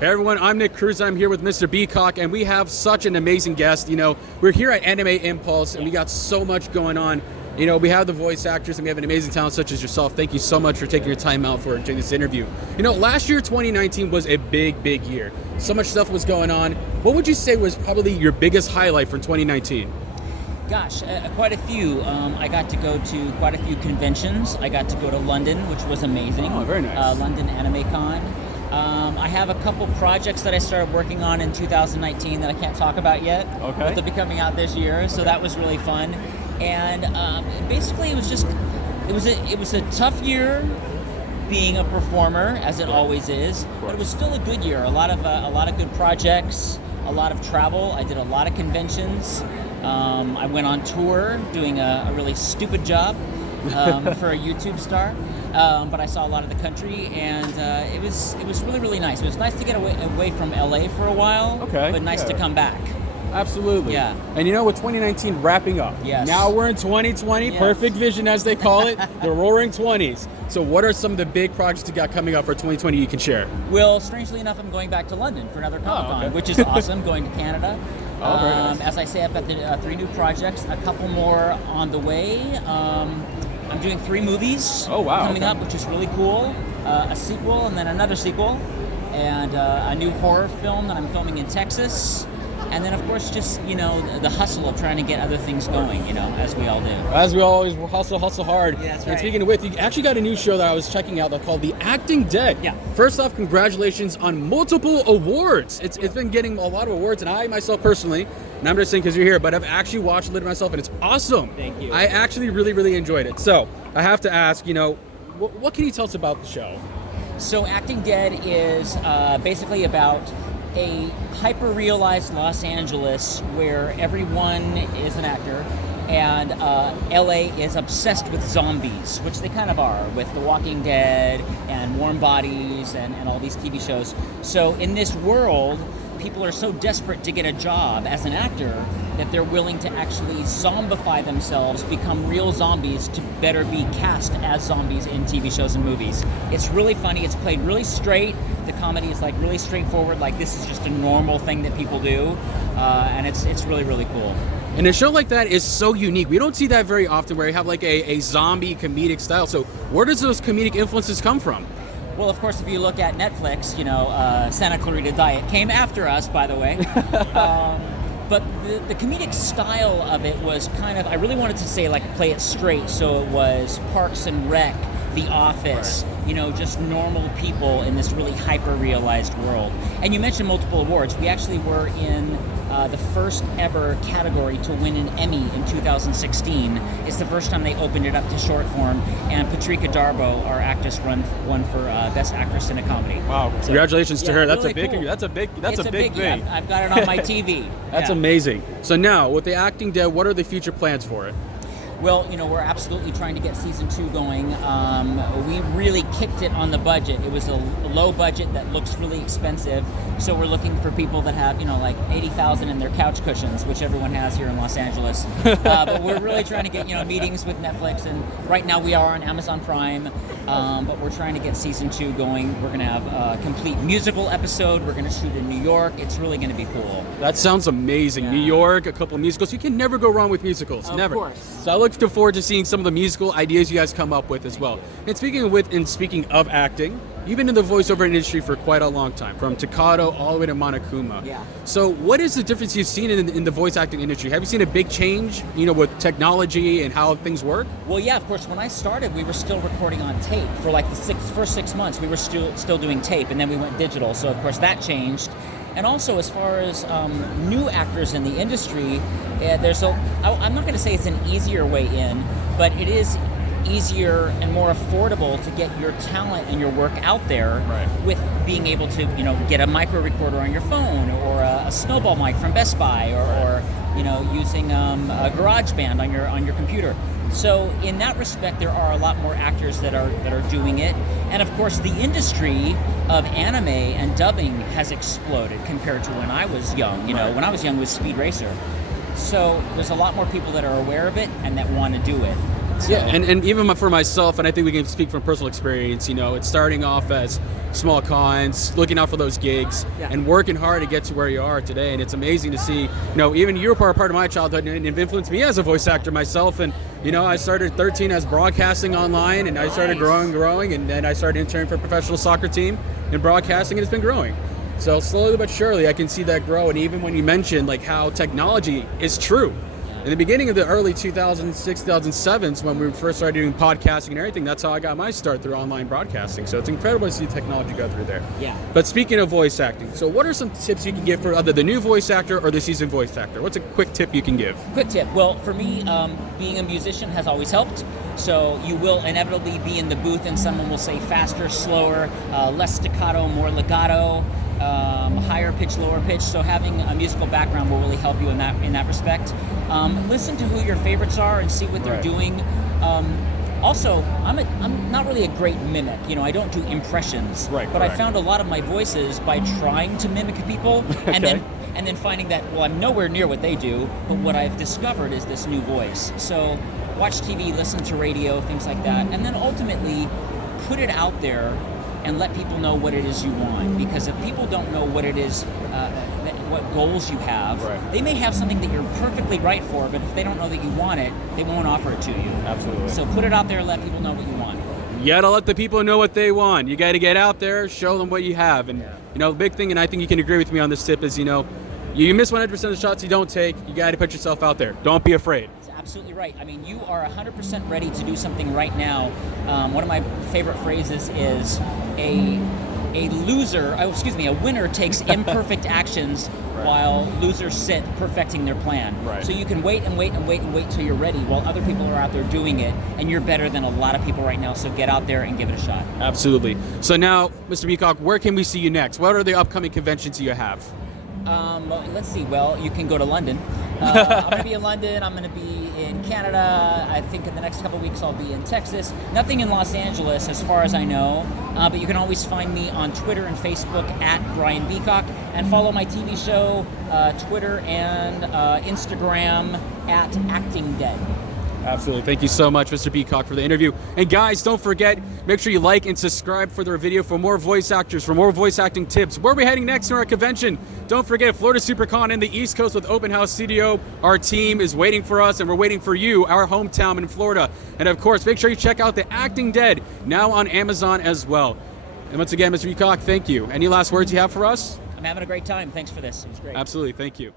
Hey everyone, I'm Nick Cruz. I'm here with Mr. Beacock, and we have such an amazing guest. You know, we're here at Anime Impulse, and we got so much going on. You know, we have the voice actors, and we have an amazing talent such as yourself. Thank you so much for taking your time out for doing this interview. You know, last year, 2019, was a big year. So much stuff was going on. What would you say was probably your biggest highlight from 2019? Gosh, quite a few. I got to go to quite a few conventions. I got to go to London, which was amazing. Oh, very nice. London Anime Con. I have a couple projects that I started working on in 2019 that I can't talk about yet. Okay. But they'll be coming out this year, so that was really fun. And basically, it was a tough year being a performer, as it always is. But it was still a good year. A lot of good projects, a lot of travel. I did a lot of conventions. I went on tour doing a really stupid job for a YouTube star. But I saw a lot of the country, and it was really nice. It was nice to get away from LA for a while, but nice to come back. Absolutely. Yeah. And you know, with 2019 wrapping up, now we're in 2020, perfect vision as they call it, the roaring 20s. So what are some of the big projects you got coming up for 2020 you can share? Well, strangely enough, I'm going back to London for another Comic-Con, which is awesome, going to Canada. Oh, very nice. As I say, I've got the 3 new projects, a couple more on the way. I'm doing 3 movies coming up, which is really cool. A sequel and then another sequel. And a new horror film that I'm filming in Texas. And then, of course, just, you know, the hustle of trying to get other things going, you know, as we all do. As we always hustle hard. Yeah, that's right. And speaking of which, you actually got a new show that I was checking out that's called The Acting Dead. Yeah. First off, congratulations on multiple awards. It's been getting a lot of awards, and I myself personally, and I'm just saying because you're here, but I've actually watched it myself, and it's awesome. Thank you. I actually really enjoyed it. So I have to ask, you know, what can you tell us about the show? So Acting Dead is basically about a hyper-realized Los Angeles where everyone is an actor, and LA is obsessed with zombies, which they kind of are, with The Walking Dead and Warm Bodies and all these TV shows. So in this world, people are so desperate to get a job as an actor that they're willing to actually zombify themselves, become real zombies to better be cast as zombies in TV shows and movies. It's really funny. It's played really straight. The comedy is like really straightforward. Like this is just a normal thing that people do, and it's really cool. And a show like that is so unique. We don't see that very often, where you have like a zombie comedic style. So where does those comedic influences come from? Well, of course, if you look at Netflix, you know, Santa Clarita Diet came after us, by the way. But the comedic style of it was kind of, I really wanted to say, like, play it straight. So it was Parks and Rec, The Office, you know, just normal people in this really hyper-realized world. And you mentioned multiple awards. We actually were in the first ever category to win an Emmy in 2016. It's the first time they opened it up to short form, and Patrika Darbo, our actress, won for Best Actress in a Comedy. Wow! So, congratulations to her. That's really a big. Cool. That's a big thing. I've got it on my TV. That's amazing. So now, with The Acting Dead, what are the future plans for it? Well, you know, we're absolutely trying to get season 2 going. We really kicked it on the budget. It was a low budget that looks really expensive. So we're looking for people that have, you know, like $80,000 in their couch cushions, which everyone has here in Los Angeles. But we're really trying to get, you know, meetings with Netflix. And right now we are on Amazon Prime. But we're trying to get season 2 going. We're going to have a complete musical episode. We're going to shoot in New York. It's really going to be cool. That sounds amazing. Yeah. New York, a couple of musicals. You can never go wrong with musicals. Never. Of course. So I look forward to seeing some of the musical ideas you guys come up with as well. And speaking of acting, you've been in the voiceover industry for quite a long time, from Takato all the way to Monokuma. Yeah. So what is the difference you've seen in the voice acting industry? Have you seen a big change, you know, with technology and how things work? Well, yeah, of course. When I started, we were still recording on tape. For like the first 6 months, we were still doing tape, and then we went digital. So, of course, that changed. And also, as far as new actors in the industry, I'm not going to say it's an easier way in, but it is easier and more affordable to get your talent and your work out there with being able to, you know, get a micro recorder on your phone, or a snowball mic from Best Buy, or you know, using a GarageBand on your computer. So in that respect, there are a lot more actors that are doing it. And of course, the industry of anime and dubbing has exploded compared to when I was young. You know, when I was young, it was Speed Racer. So there's a lot more people that are aware of it and that want to do it. So. Yeah, and even for myself, and I think we can speak from personal experience, it's starting off as small cons, looking out for those gigs, and working hard to get to where you are today. And it's amazing to see, even you were part of my childhood and have influenced me as a voice actor myself. And, I started 13 as broadcasting online, and I started growing, and then I started interning for a professional soccer team in broadcasting, and it's been growing. So slowly but surely, I can see that grow. And even when you mentioned like how technology is true, in the beginning of the early 2006, 2007s, when we first started doing podcasting and everything, that's how I got my start through online broadcasting. So it's incredible to see technology go through there. Yeah. But speaking of voice acting, so what are some tips you can give for either the new voice actor or the seasoned voice actor? What's a quick tip you can give? Quick tip. Well, for me, being a musician has always helped. So you will inevitably be in the booth and someone will say faster, slower, less staccato, more legato, higher pitch, lower pitch. So having a musical background will really help you in that respect. Listen to who your favorites are and see what they're doing. Also, I'm not really a great mimic. I don't do impressions. Right. But I found a lot of my voices by trying to mimic people, and then finding that I'm nowhere near what they do. But what I've discovered is this new voice. So watch TV, listen to radio, things like that, and then ultimately put it out there and let people know what it is you want. Because if people don't know what it is, what goals you have, they may have something that you're perfectly right for, but if they don't know that you want it, they won't offer it to you. Absolutely. So put it out there and let people know what you want. You gotta let the people know what they want. You gotta get out there, show them what you have. And the big thing, and I think you can agree with me on this tip, is you miss 100% of the shots you don't take. You gotta put yourself out there. Don't be afraid. Absolutely right. I mean, you are 100% ready to do something right now. One of my favorite phrases is a winner takes imperfect actions while losers sit perfecting their plan. So you can wait and wait and wait and wait till you're ready while other people are out there doing it, and you're better than a lot of people right now, so get out there and give it a shot. Absolutely. So now, Mr. Beacock, where can we see you next? What are the upcoming conventions you have? Let's see. Well, you can go to London. I'm going to be in London. I'm going to be in Canada. I think in the next couple of weeks I'll be in Texas. Nothing in Los Angeles as far as I know. But you can always find me on Twitter and Facebook at Brian Beacock, and follow my TV show, Twitter and Instagram at Acting Dead. Absolutely. Thank you so much, Mr. Beacock, for the interview. And guys, don't forget, make sure you like and subscribe for their video for more voice actors, for more voice acting tips. Where are we heading next to our convention? Don't forget, Florida SuperCon in the East Coast with Open House Studio. Our team is waiting for us, and we're waiting for you, our hometown in Florida. And of course, make sure you check out The Acting Dead, now on Amazon as well. And once again, Mr. Beacock, thank you. Any last words you have for us? I'm having a great time. Thanks for this. It was great. Absolutely. Thank you.